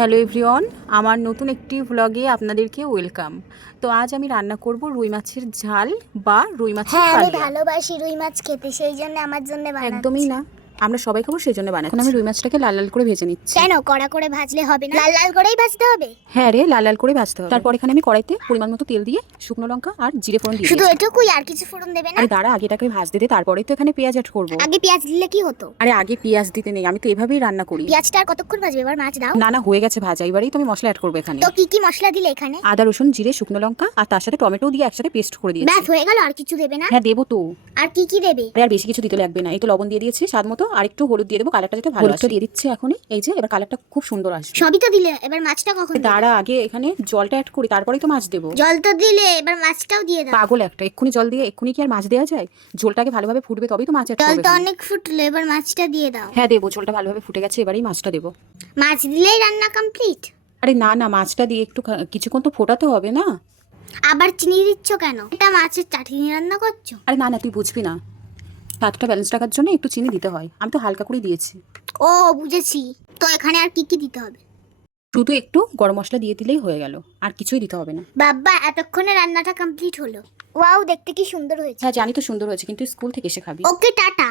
Hello everyone, আমার নতুন একটি ভ্লগে আপনাদেরকে ওয়েলকাম। তো আজ আমি রান্না করব রুই মাছের ঝাল বা রুই মাছের হ্যাঁ, আমি কালিয়া। ভালোবাসি রুই মাছ খেতে, সেই জন্য আমার জন্য একদমই বানাচ্ছি। না, আমরা সবাই খাবো সেই জন্য বানাচ্ছি। এখন আমি রুই মাছটাকে লাল লাল করে ভেজে নিচ্ছি। কেন কড়া করে ভাজলে হবে না? লাল লাল করেই ভাজতে হবে? হ্যাঁ রে, লাল লাল করে ভাজতে হবে। তারপর এখানে আমি কড়াইতে পরিমাণ মতো তেল দিয়ে শুকনো লঙ্কা আর জিরে ফোড়ন দিয়ে শুধু দিয়েছি। এটুকুই, আর কিছু ফোড়ন দেবে না? আরে দাঁড়া, আগে এটাকে ভাজতে দে, তারপরে তো এখানে পেঁয়াজ অ্যাড করবো। আগে পেঁয়াজ দিলে কি হতো? আরে আগে পেঁয়াজ দিতে নেই, আমি তো এভাবেই রান্না করি। পেঁয়াজটা আর কতক্ষণ ভাজবে? এবার মাছ দাও। না না, হয়ে গেছে ভাজা, এবারেই তো আমি মশলা অ্যাড করবো এখানে। তো কি কি মশলা দিলে এখানে? আদা রসুন জিরে শুকনো লঙ্কা আর তার সাথে টমেটো দিয়ে একসাথে পেস্ট করে দিয়েছি। ব্যাস হয়ে গেল? আর কিছু দেবে না? হ্যাঁ দেবো তো। আর কি কি দেবে? আর বেশি কিছু দিতে লাগবে না, এই তো লবণ দিয়ে দিয়েছি স্বাদ মতো, আর একটু হলুদ দিয়ে দেবো, কালারটা যাতে ভালো আসে। দিয়ে দিচ্ছি এখনই, এই যে এবার কালারটা খুব সুন্দর আসবে। সবই তো দিলে, এবার মাছটা কখন দেবে? দাঁড়া, আগে এখানে জলটা অ্যাড করি, তারপরেই তো মাছ দেবো। জল তো দিলে, এবার মাছটাও দিয়ে দাও। পাগল একটা, এক্ষুনি জল দিয়ে এক্ষুনি কি আর মাছ দেওয়া যায়? ঝোলটাকে ভালোভাবে ফুটবে তবেই তো মাছ অ্যাড জল করবে তো এখানে। অনেক ফুটলো, এবার মাছটা দিয়ে দাও। হ্যাঁ দেবো, ঝোলটা ভালোভাবে ফুটে গেছে, এবারেই মাছটা দেবো। মাছ দিলেই রান্না কমপ্লিট? আরে না না, মাছটা দিয়ে একটু কিছুক্ষণ তো ফোটাতে হবে না। আবার চিনি দিচ্ছ কেন? এটা মাছের চাটনি রান্না করছো? আরে না না, তুই বুঝবি না, স্বাদটা ব্যালেন্স রাখার জন্য একটু চিনি দিতে হয়, আমি তো হালকা করে দিয়েছি। ও বুঝেছি। তো এখানে আর কি কি দিতে হবে? শুধু একটু গরম মশলা দিয়ে দিলেই হয়ে গেল, আর কিছুই দিতে হবে না। বাবা, এতক্ষণে রান্নাটা কমপ্লিট হলো। ওয়াও, দেখতে কি সুন্দর হয়েছে। হ্যাঁ জানি তো সুন্দর হয়েছে, কিন্তু স্কুল থেকে এসে খাবি। ওকে, টাটা।